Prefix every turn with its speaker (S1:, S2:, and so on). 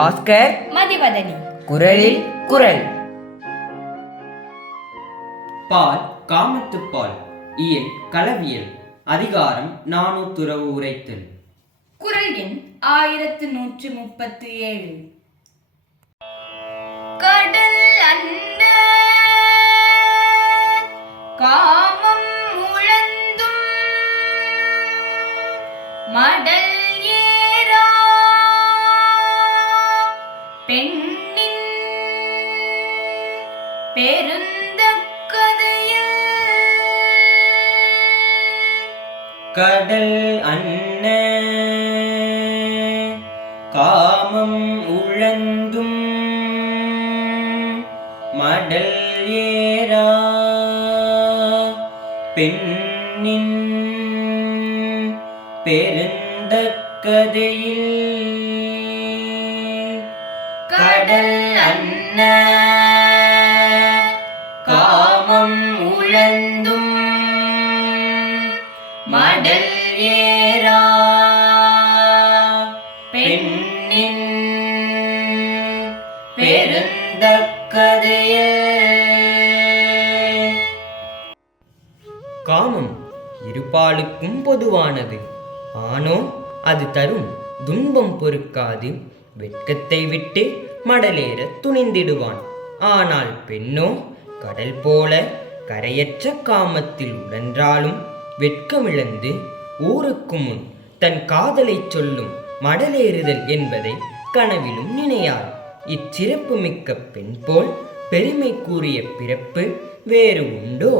S1: பாஸ்கர்
S2: மதிவதனி.
S1: குரலில் குரல்.
S3: பால் காமத்துப்பால் இயல் களவியல் அதிகாரம் நானூத்துறவு உரைத்தல்.
S2: குரல் எண் ஆயிரத்து நூற்று முப்பத்து ஏழு. கடல் அன்ன. காமம் முழந்தும் மடல் பெருந்த
S3: கடல் அன்ன காமம் உழந்தும் மடல் ஏறா பெண்ணின் பெருந்த கதையில் கடல் அன்ன காமம் உழந்தும் மடல் ஏரா பெண்ணின் பெருந்த காமம் இருபாலுக்கும் பொதுவானது. ஆனோ அது தரும் துன்பம் பொறுக்காது. வெட்கத்தை விட்டு மடலேற துணிந்திடுவான். ஆனால் பெண்ணோ கடல் போல கரையற்ற காமத்தில் உழன்றாலும் வெட்கமிழந்து ஊருக்கு முன் தன் காதலைச் சொல்லும் மடலேறுதல் என்பதை கனவிலும் நினையாள் இச்சிறப்பு மிக்க பெண் போல் பெருமை கூறிய பிறப்பு வேறு உண்டோ?